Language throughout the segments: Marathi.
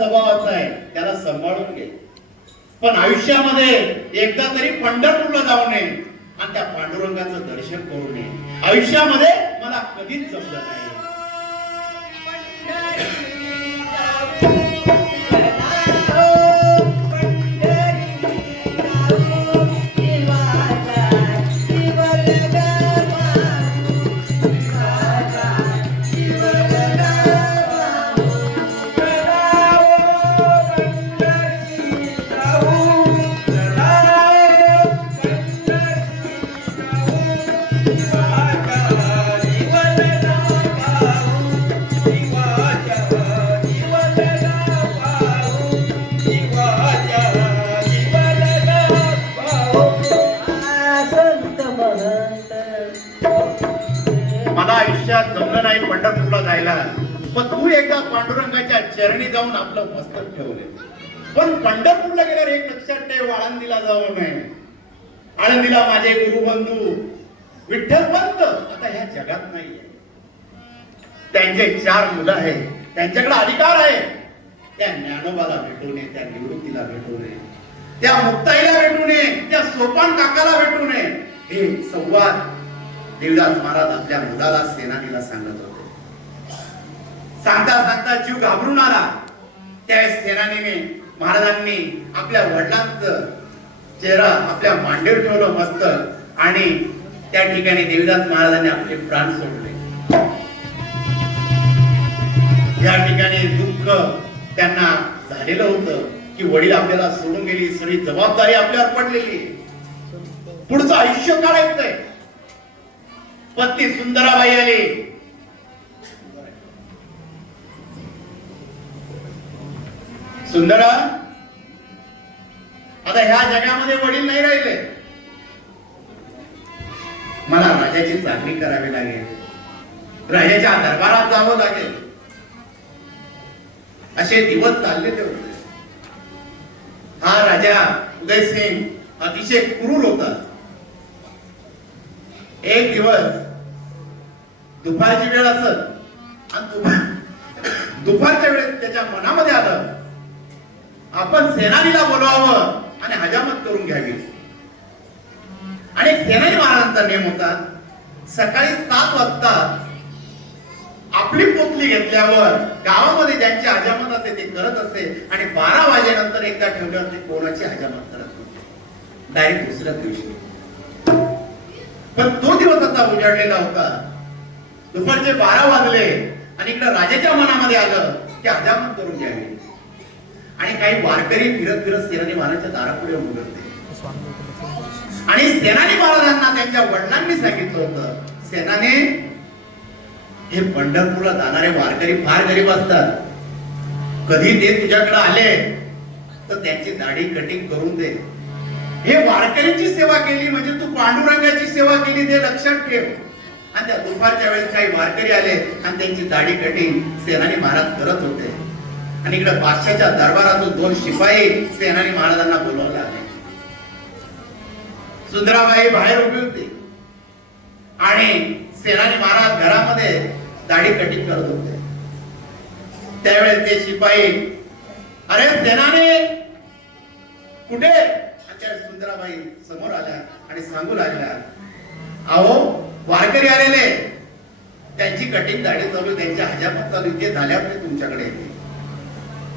स्वभावाचा आहे त्याला सांभाळून घे. पण आयुष्यामध्ये एकदा तरी पंढरपूरला जाऊ नये आणि त्या पांडुरंगाचं दर्शन करू नये. आयुष्यामध्ये मला कधीच जमलं नाही. नाही पंढरपूरला जायला. पण तू एकदा पांडुरंगाच्या चरणी जाऊन आपलं मस्तक ठेवले पण पंढरपूरला गेल्यावर एक लक्षात ठेव आळंदीला जाऊ नये. आळंदीला माझे गुरुबंधू विठ्ठल पंत आता ह्या जगात नाहीये. त्यांचे चार मुलं आहेत. त्यांच्याकडे अधिकार आहे. त्या ज्ञानोबाला भेटू नये त्या निवृत्तीला भेटू नये. त्या मुक्ताईला भेटू नये त्या सोपान काकाला भेटू नये. हे संवाद देवदास महाराज आपल्या मुलाला सेनानीला सांगत होते. सांगता सांगता जीव घाबरून आला. त्यावेळेस सेनानीने महाराजांनी आपल्या वडिलांचं चेहरा आपल्या मांडीवर ठेवलं मस्त आणि त्या ठिकाणी देवीदास महाराजांनी आपले प्राण सोडले. या ठिकाणी दुःख त्यांना झालेलं होतं की वडील आपल्याला सोडून गेली सगळी जबाबदारी आपल्यावर पडलेली पुढचं आयुष्य काढायचंय. पत्नी सुंदराबाई आली. सुंदरा आता ह्या जगामध्ये वडील नाही राहिले. मला राजाची चाकरी करावी लागेल. राजाच्या दरबारात जावं लागेल. असे दिवस चालले ते होते. हा राजा उदयसिंग अतिशय क्रूर होता. एक दिवस दुपारची वेळ असत आणि दुपार दुपारच्या वेळेस त्याच्या मनामध्ये आलं आपण सेनानीला बोलवावं आणि हजामत करून घ्यावी. आणि सेनानी महाराजांचा नेम होता सकाळी सात वाजता आपली पोतली घेतल्यावर गावामध्ये ज्यांची हजामत असते ते करत असते आणि बारा वाजेनंतर एकदा ठेवल्यावर ते कोणाची हजामत करत नव्हते डायरेक्ट दुसऱ्या दिवशी. पण तो दिवस आता उजाडलेला होता. दुपारचे बारा वाजले आणि इकडे राजाच्या मनामध्ये आलं की अध्यापन करून घ्यावे. आणि काही वारकरी फिरत फिरत सेनानी महाराजांच्या दारापुढे उघडते आणि सेनानी महाराजांना त्यांच्या वडिलांनी सांगितलं होतं सेनाने हे पंढरपूरला जाणारे वारकरी फार गरीब असतात. कधी ते तुझ्याकडे आले तर त्यांची दाढी कटिंग करून दे. हे वारकऱ्यांची सेवा केली म्हणजे तू पांडुरंगाची सेवा केली ते लक्षात ठेव. आणि त्या दुपारच्या वेळेस काही वारकरी आले आणि त्यांची दाढी कटिंग सेनानी महाराज करत होते. आणि इकडे बादशाच्या दरबारातून दोन शिपाई सेनानी महाराजांना बोलवले आले सुंदराबाई बाहेर उभी होती. आणि सेनानी महाराज घरामध्ये दाढी कटिंग करत होते. त्यावेळेस ते शिपाई अरे सेनाने कुठे? आणि सुंदराबाई समोर आल्या आणि सांगू लागल्या अहो वारकरी आलेले त्यांची कटिंग दाढी चालू त्यांच्या हजामत चालू आहे, ते झाल्यावर तुमच्याकडे. येते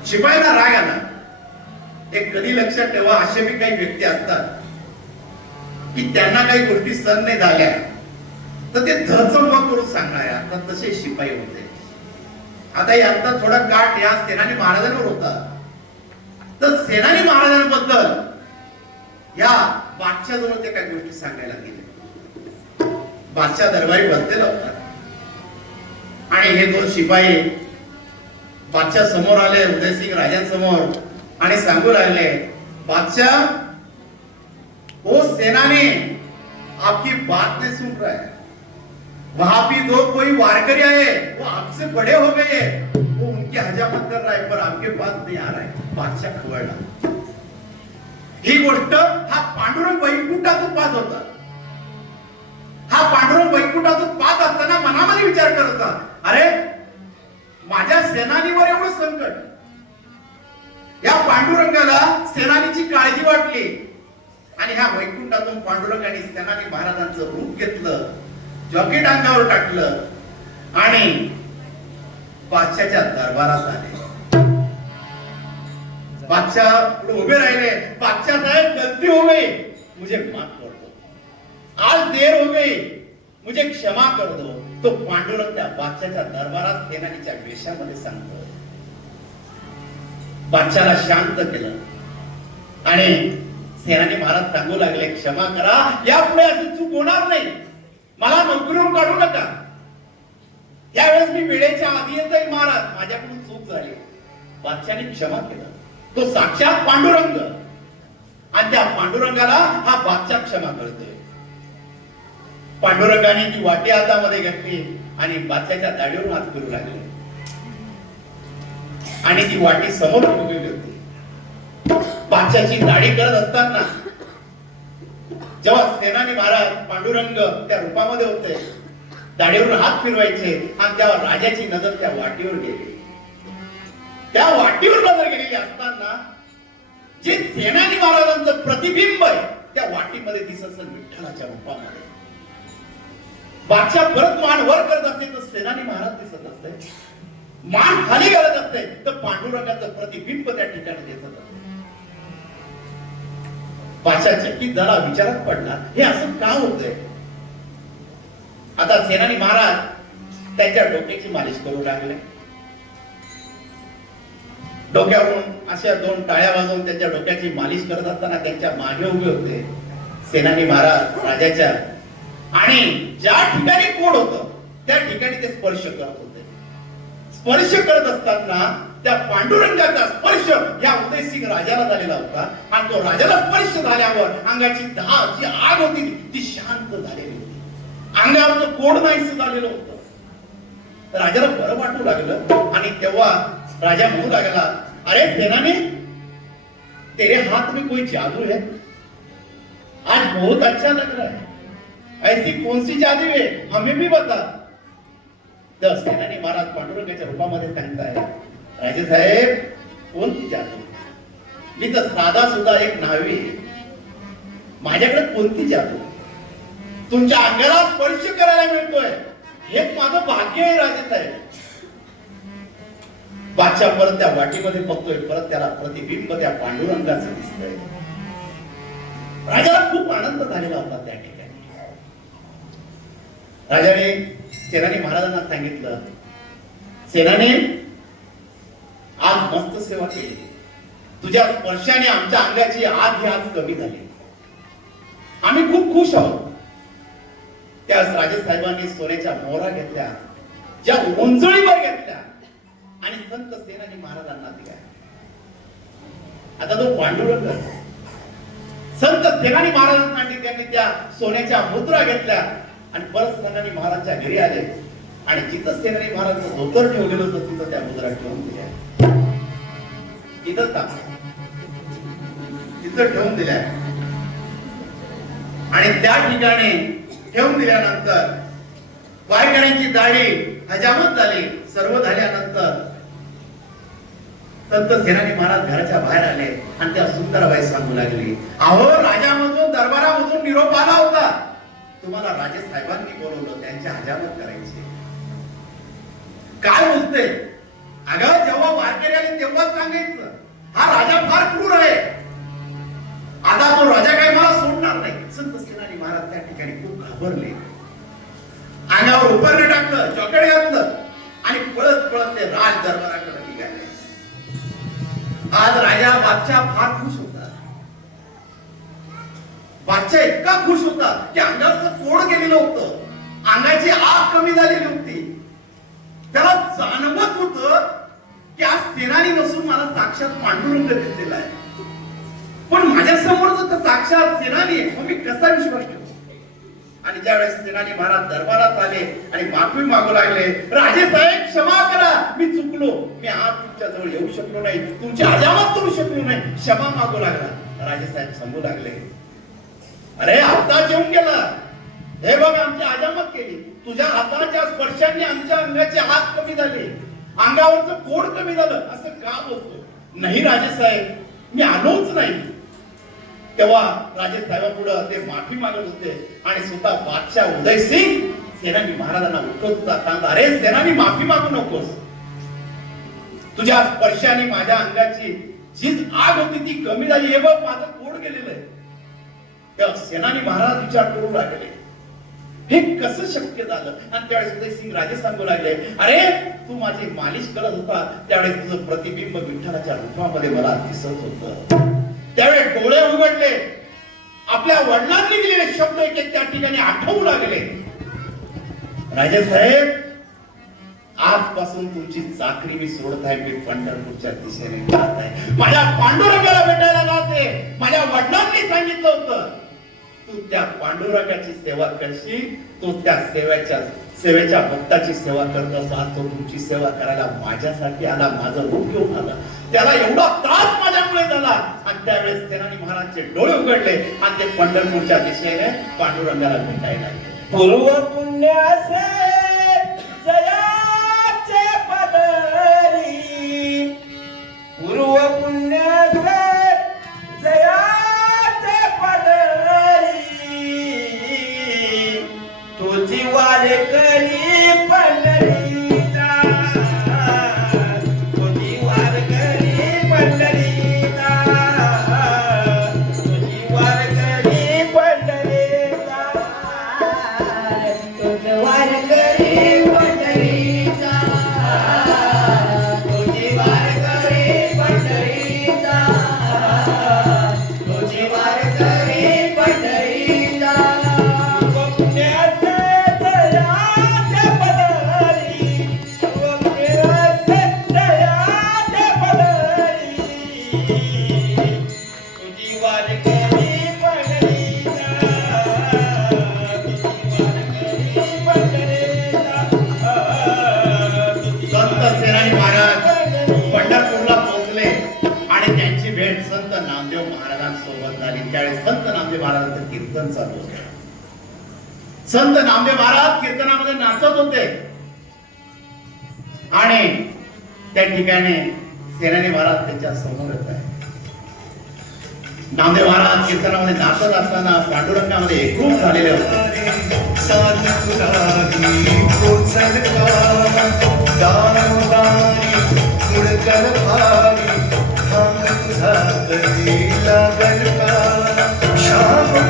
शिपाईला राग आला. ते कधी लक्षात ठेवा असे बी काही व्यक्ती असतात की त्यांना काही गोष्टी सहन नाही झाल्या. तर ते धरचंबा करून सांगणार आता तसे शिपाई होते. आता यांचा थोडा काट या सेनानी महाराजांवर होता. तर सेनानी महाराजांबद्दल या बादशाजवळ त्या काही गोष्टी सांगायला गेले बादशाह दरबारी बसलेला होता आणि हे दोन शिपाई बादशाह समोर आले उदयसिंग राजांसमोर आणि सांगू लागले बादशाह ओ सेनाने आपकी बात नहीं सुन रहा है. वहां भी दो कोई वारकरी आए वो आपसे बड़े हो गए वो उनकी हजामत कर रहा है पर आपके पास नहीं आ रहा है. बादशाह खवळला ही गोष्ट हा पांडुरंग वैकुंठातून पास होता हा पांडुरंग वैकुंठातून पास असताना मनामध्ये विचार करत होता अरे माझ्या सेनानीवर एवढं संकट. या पांडुरंगाला सेनानीची काळजी वाटली. आणि ह्या वैकुंठातून पांडुरंगाने सेनानी महाराजांचं रूप घेतलं जॉकेट अंगावर टाकलं आणि पाचशाच्या दरबारात आले. बादशाह पुढे उभे राहिले. बादशाह साहेब गलती हो गई. मुझे माफ कर दो. आज देर हो गई. मुझे क्षमा कर दो. तो पांडुरंग त्या बादशाच्या दरबारात सेनानीच्या वेशामध्ये सांगतो. बादशाला शांत केलं. आणि सेनानी महाराज सांगू लागले क्षमा करा. यापुढे अशी चूक होणार नाही. मला नोकरीवरून काढू नका. यावेळेस मी वेळेच्या आधी येत महाराज. माझ्याकडून चूक झाली. बादशाने क्षमा केलं. तो साक्षात पांडुरंग. आणि त्या पांडुरंगाला हा बादशाह क्षमा करतोय पांडुरंगाने ती वाटी हातामध्ये घेतली आणि बादशाच्या दाढीवर हात करू लागले. आणि ती वाटी समोर उभी होती. बादशाची दाढी करत असताना जेव्हा सेनानी महाराज पांडुरंग त्या रूपामध्ये होते दाढीवरून हात फिरवायचे आणि तेव्हा राजाची नजर त्या वाटीवर गेली. त्या वाटीवर नजर गेलेली असताना जे सेनानी महाराजांचं प्रतिबिंब आहे त्या वाटीमध्ये दिसत असेल विठ्ठलाच्या रूपामध्ये बादशाह परत मान वर करत असते तर सेनानी महाराज दिसत असते. मान खाली घालत असते तर पांडुरंगाचं प्रतिबिंब त्या ठिकाणी दिसत असते. बादशाह चकित झाला विचारात पडला हे असं का होतंय? आता सेनानी महाराज त्यांच्या डोक्याची मालिश करू लागले. डोक्यावरून अशा दोन टाळ्या वाजवून त्यांच्या डोक्याची मालिश करत असताना त्यांच्या मागे उभे होते सेनानी महाराज राजाच्या. आणि ज्या ठिकाणी कोण होत त्या ठिकाणी ते स्पर्श करत होते. स्पर्श करत असताना त्या पांडुरंगाचा स्पर्श या उदय सिंग राजाला झालेला होता. आणि तो राजाला स्पर्श झाल्यावर अंगाची दहा जी आग होती ती शांत झालेली होती. अंगावरचं कोड नाहीस झालेलं होतं. राजाला बरं वाटू लागलं. आणि तेव्हा राजा म्हणू लागला अरे सेनानी तेरे हाथ में कोई जादू है? आज बहुत अच्छा लग रहा है। ऐसी कौन सी जादू है? हमें भी बता। तर सेनानी महाराज पांडुरंगाच्या रूपामध्ये सांगताय राजे साहेब कोणती जादू मी तर साधा सुद्धा एक नावी माझ्याकडे कोणती जादू तुमच्या अंगाला स्पर्श करायला मिळतोय. हेच माझं भाग्य आहे राजे साहेब. बादशाह परत त्या वाटीमध्ये बघतोय परत त्याला प्रतिबिंब त्या पांडुरंगाचं दिसतंय. राजाला खूप आनंद झालेला होता त्या ठिकाणी. राजाने सेनानी महाराजांना सांगितलं सेनाने आज मस्त सेवा केली. तुझ्या स्पर्शाने आमच्या अंगाची आग ही आज कमी झाली. आम्ही खूप खुश आहोत. त्यास राजे साहेबांनी सोन्याच्या मोहरा घेतल्या ज्या उंजळीवर घेतल्या आणि संत सेनानी महाराजांना दिल्या. आता तो पांडुरंग. संत सेनानी महाराजांसाठी त्यांनी त्या सोन्याच्या मुद्रा घेतल्या आणि परत सेनानी महाराजच्या घरी आले. आणि जिथं सेनानी महाराजांचं धोतर ठेवलेलं होतं तिथं त्या मुद्रा ठेवून दिल्या. तिथं तिथं ठेवून दिल्या. आणि त्या ठिकाणी ठेवून दिल्यानंतर वारकऱ्यांची दाढी हजामत झाली. सर्व झाल्यानंतर संत सेनानी महाराज घराच्या बाहेर आले आणि त्या सुंदरबाई सांगू लागली अहो राजामधून दरबारामधून निरोप आला होता. तुम्हाला राजे साहेबांनी बोलवलं त्यांची हजामत करायची. काय बोलते अगं जेव्हा वारकरी आले तेव्हाच सांगायचं हा राजा फार क्रूर आहे. आता तो राजा काय मला सोडणार नाही. संत सेनानी महाराज त्या ठिकाणी खूप घाबरले. अंगावर उपरणं टाकलं जॉकेट घातलं आणि पळत पळत ते राज दरबाराकडे निघाले. आज राजा बादशाह फार खुश होता बादशाह इतका खुश होता की अंगाचं कोड गेलेलं होतं. अंगाची आग कमी झालेली होती. त्याला जाणवत होत की आज सेनानी नसून मला साक्षात पांडुरंग दिसलेला आहे. पण माझ्यासमोर तर साक्षात सेनानी मग मी कसा विश्वास आणि ज्यावेळेस सेनानी महाराज दरबारात आले आणि माफी मागू लागले राजे साहेब क्षमा करा मी चुकलो. मी आज तुमच्या जवळ येऊ शकलो नाही तुमची अजामत करू शकलो नाही. क्षमा मागू लागला. राजे साहेब सांगू लागले अरे आता जेवून गेला. हे बघ आमची अजामत केली. तुझ्या हाताच्या स्पर्शाने आमच्या अंगाचे हात कमी झाले. अंगावरचं कोड कमी झालं. असं का बोलतो नाही राजे साहेब. मी आलोच नाही. तेव्हा राजेसाहेबापुढं ते माफी मागत होते आणि स्वतः बादशाह उदय सिंग सेनानी महाराजांना उठवत होता. सांगता अरे सेनानी माफी मागू नकोस. तुझ्या स्पर्शाने माझ्या अंगाची जी आग होती ती कमी झाली. हे बघ माझं पोट गेलेलं आहे. तेव्हा सेनानी महाराज विचार करू लागले. हे कसं शक्य झालं? आणि त्यावेळेस उदय सिंग राजे सांगू लागले अरे तू माझी मालिश करत होता. त्यावेळेस तुझं प्रतिबिंब विठ्ठलाच्या रूपामध्ये मला दिसत होतं. त्यावेळेस डोळे उघडले. आपल्या वडिलांनी दिलेले शब्द एक एक त्या ठिकाणी आठवू लागले. राजे साहेब आजपासून तुमची चाकरी मी सोडत आहे मी पंढरपूरच्या दिशेने जात आहे माझ्या पांडुरंगाला भेटायला जाते. माझ्या वडिलांनी सांगितलं होतं. तू त्या पांडुरंगाची सेवा करशील तू त्या सेवेच्या सेवेच्या भक्ताची सेवा करत असतो. आज तो तुमची सेवा करायला माझ्यासाठी आला माझं रूप घेऊन आला त्याला एवढा त्रास माझ्यामुळे झाला. आणि त्यावेळेस सेनानी महाराजचे डोळे उघडले आणि ते पंढरपूरच्या दिशेने पांडुरंगाला भेटायला पूर्व पुण्याचे जया तुझी वार कीर्तन चालू होतं. संत नामदेव महाराज कीर्तनामध्ये नाचत होते. आणि त्या ठिकाणी सेनानी महाराज त्यांच्यासमोर येत आहे नामदेव महाराज कीर्तनामध्ये नाचत असताना पांडुरंगामध्ये एकूण झालेले होते. श्याम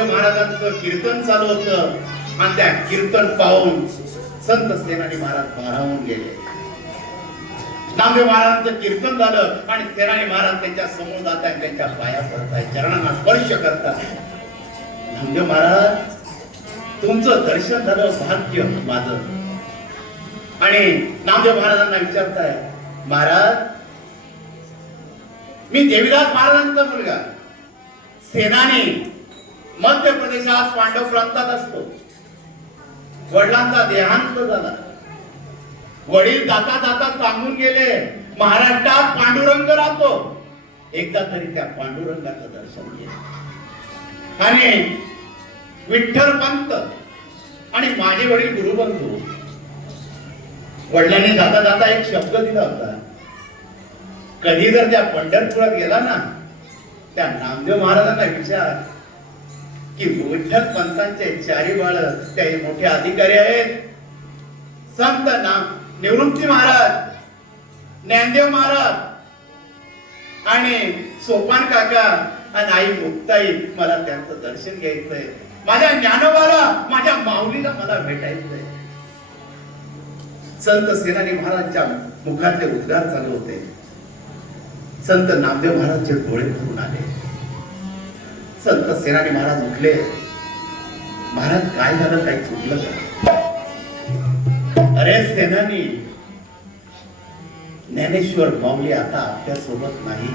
नामदेव महाराजांचं कीर्तन चालू होतं. आणि त्या कीर्तन पाहून संत सेनानी महाराज भारावून गेले. नामदेव महाराजांचं कीर्तन झालं आणि सेनानी महाराज त्यांच्यासमोर जातात त्यांच्या पाया पडतात चरणांना स्पर्श करतात नामदेव महाराज तुमचं दर्शन झालं भाग्य माझं. आणि नामदेव महाराजांना विचारताय महाराज मी देवीदास महाराजांचा मुलगा. सेनानी मध्य प्रदेशात पांडव प्रांतात असतो. वडिलांचा देहांत झाला. वडील जाता जाता सांगून गेले महाराष्ट्रात पांडुरंग राहतो. एकदा तरी त्या पांडुरंगाचं दर्शन घे आणि विठ्ठल पंत आणि माझे वडील गुरुबंधू वडिलांनी जाता जाता एक शब्द दिला होता. कधी जर त्या पंढरपुरात गेला ना त्या नामदेव महाराजांना विचार की विठ्ठल पंतांचे चारी बाळ काही मोठे अधिकारी आहेत. संत नाम निवृत्ती महाराज ज्ञानदेव महाराज आणि सोपान काका आणि आई मुक्ताई मला त्यांचं दर्शन घ्यायचंय. माझ्या ज्ञानोबाला माझ्या माऊलीला मला भेटायचंय. संत सेनानी महाराजच्या मुखातले उद्गार चालू होते. संत नामदेव महाराजचे डोळे भरून आले. संत सेनानी महाराज उठले. महाराज काय झालं? काही चुकलं का? अरे सेनानी ज्ञानेश्वर माऊली आता आपल्यासोबत नाही.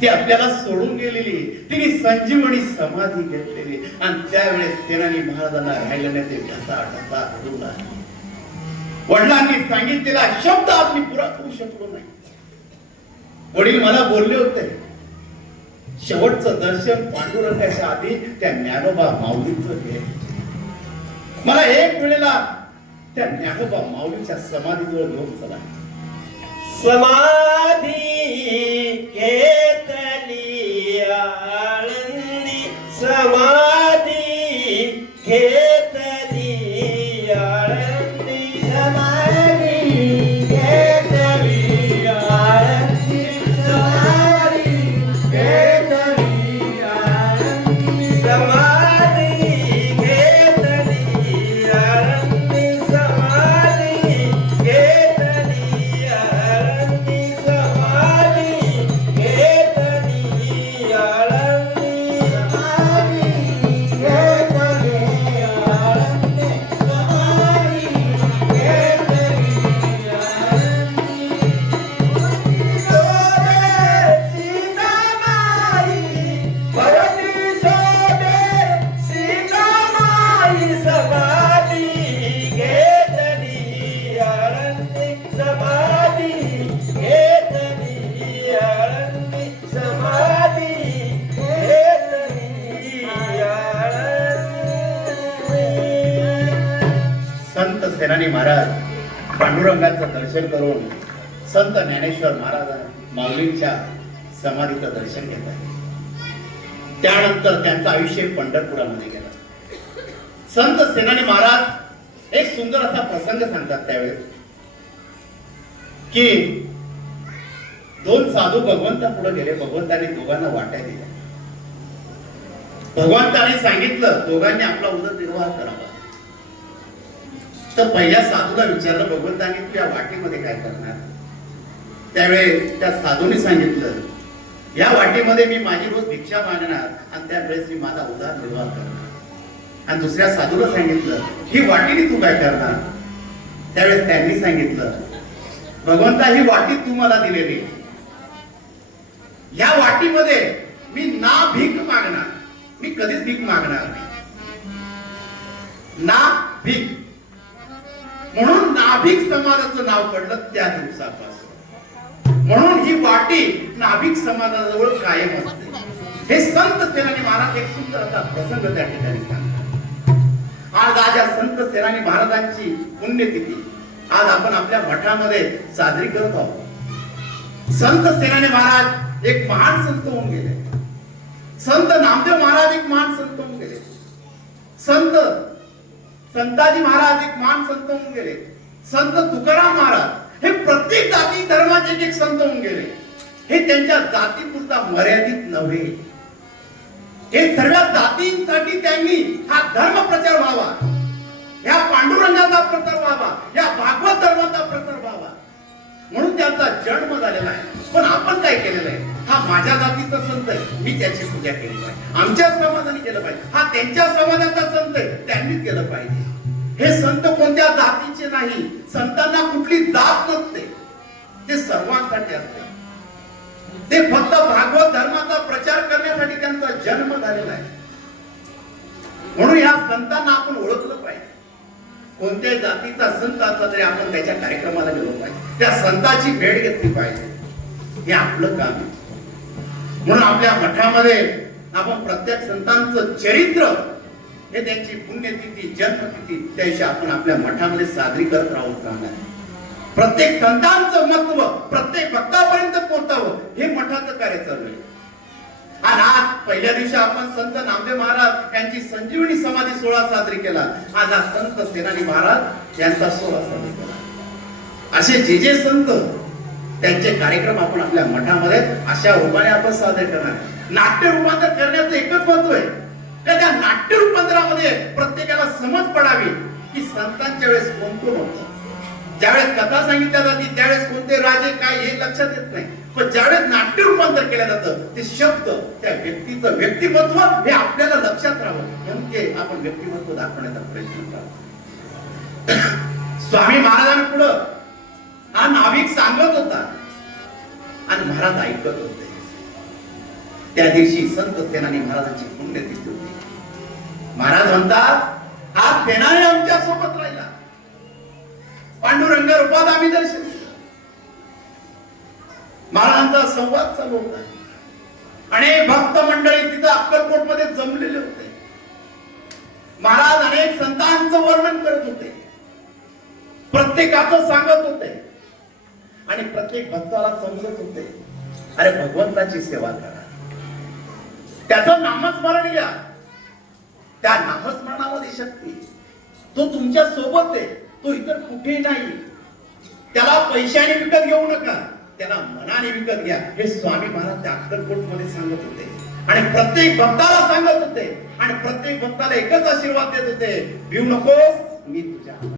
ती आपल्याला सोडून गेलेली. तिने संजीवनी समाधी घेतलेली. आणि त्यावेळेस सेनानी महाराजांना राहिल्याने ते ढसा ढसा रडू लागले वडिलांनी सांगितलेला शब्द आपली पुरा करू शकलो नाही. वडील मला बोलले होते शेवटचं दर्शन पांडुरंगाच्या आधी त्या ज्ञानोबा माऊलीचं घे मला एक वेळेला त्या ज्ञानोबा माऊलीच्या समाधीजवळ घेऊन चला. समाधी सेनानी महाराज पांडुरंगाचं दर्शन करून संत ज्ञानेश्वर महाराज माऊलींच्या समाधीचं दर्शन घेत आहे त्यानंतर त्यांचं आयुष्य पंढरपुरामध्ये गेलं. संत सेनानी महाराज एक सुंदर असा प्रसंग सांगतात त्यावेळेस की दोन साधू भगवंता पुढे गेले. भगवंताने दोघांना वाट्या दिल्या. भगवंताने सांगितलं दोघांनी आपला उदरनिर्वाह करावा. तर पहिल्या साधूला विचारलं भगवंतानी तू या वाटीमध्ये काय करणार? त्यावेळेस त्या साधूने सांगितलं या वाटीमध्ये मी माझी रोज भिक्षा मागणार आणि त्यावेळेस मी माझा उदरनिर्वाह करणार. आणि दुसऱ्या साधूला सांगितलं ही वाटीने तू काय करणार? त्यावेळेस त्यांनी सांगितलं भगवंता ही वाटी तू मला दिलेली या वाटीमध्ये मी ना भीक मागणार मी कधीच भीक मागणार नाही. ना भीक. म्हणून नाभिक समाजाचं नाव पडलं त्या दिवसापासून. म्हणून ही वाटी नाभिक समाजाजवळ कायम असते. हे संत सेनानी महाराज एक सुंदर असा प्रसंग त्या ठिकाणी सांगतात. आज आज या संत सेनानी महाराजांची पुण्यतिथी. आज आपण आपल्या मठामध्ये साजरी करत आहोत. संत सेनानी महाराज एक महान संत होऊन गेले. संत नामदेव महाराज एक महान संत होऊन गेले. संत संताजी महाराज एक मान संत होऊन गेले. संत तुकाराम महाराज हे प्रत्येक जाती धर्माचे एक एक संत होऊन गेले. हे त्यांच्या जातीपुरता मर्यादित नव्हे. हे सर्व जातींसाठी त्यांनी हा धर्म प्रचार व्हावा. या पांडुरंगाचा प्रसार व्हावा. या भागवत धर्माचा प्रसार म्हणून त्यांचा जन्म झालेला आहे. पण आपण काय केलेलं आहे? हा माझ्या जातीचा संत आहे. मी त्याची पूजा केली पाहिजे आमच्या समाजाने केलं पाहिजे. हा त्यांच्या समाजाचा संत आहे. त्यांनी केलं पाहिजे. हे संत कोणत्या जातीचे नाही. संतांना कुठली जात नसते. ते सर्वांसाठी असते. ते फक्त भागवत धर्माचा प्रचार करण्यासाठी त्यांचा जन्म झालेला आहे. म्हणून या संतांना आपण ओळखलं पाहिजे. कोणत्याही जातीचा संत असला तरी आपण त्याच्या कार्यक्रमाला गेलो पाहिजे. त्या संताची भेट घेतली पाहिजे. हे आपलं काम आहे. म्हणून आपल्या मठामध्ये आपण प्रत्येक संतांचं चरित्र हे त्यांची पुण्यतिथी जन्मतिथी त्यांची आपण आपल्या मठामध्ये साजरी करत राहून राहणार. प्रत्येक संतांचं महत्त्व प्रत्येक भक्तापर्यंत पोहोचावं हे मठाचं कार्य चालू आहे. आणि आज पहिल्या दिवशी आपण संत नामदेव महाराज यांची संजीवनी समाधी सोहळा साजरी केला. आज आज संत सेनानी महाराज यांचा सोहळा साजरी केला. असे जे जे संत त्यांचे कार्यक्रम आपण आपल्या मठामध्ये अशा रूपाने आपण साजरे करणार. नाट्य रूपांतर करण्याचं एकच महत्त्व आहे. का त्या नाट्य रूपांतरामध्ये प्रत्येकाला समज पडावी की संतांच्या वेळेस कोण कोण होतं? ज्यावेळेस कथा सांगितल्या जाते त्यावेळेस कोणते राजे काय हे लक्षात येत नाही. पण ज्यावेळेस नाट्य रूपांतर केलं जातं ते शब्द त्या व्यक्तीचं व्यक्तिमत्व हे आपल्याला लक्षात राहावं. नेमके आपण व्यक्तिमत्व दाखवण्याचा प्रयत्न करावा स्वामी महाराजांपुढं हा नाविक सांगत होता आणि महाराज ऐकत होते. त्या दिवशी संत सेनानी महाराजांची पुण्यतिथी होती. महाराज म्हणतात हा सेनानी आमच्यासोबत राहिला. पांडुरंग रूपात आम्ही दर्शन दिलं महाराजांचा संवाद चालू होता. अनेक भक्त मंडळी तिथं अक्कलकोटमध्ये जमलेले होते. महाराज अनेक संतांचं वर्णन करत होते. प्रत्येकाचं सांगत होते. आणि प्रत्येक भक्ताला समजत होते. अरे भगवंताची सेवा करा. त्याचं नामस्मरण घ्या त्या नामस्मरणामध्ये शक्ती. तो तुमच्यासोबत आहे. तो इतर कुठे नाही. त्याला पैशाने विकत घेऊ नका. त्याला मनाने विकत घ्या. हे स्वामी महाराज त्या अक्कलकोटमध्ये सांगत होते. आणि प्रत्येक भक्ताला सांगत होते. आणि प्रत्येक भक्ताला एकच आशीर्वाद देत होते. भिऊ नकोस मी तुझ्या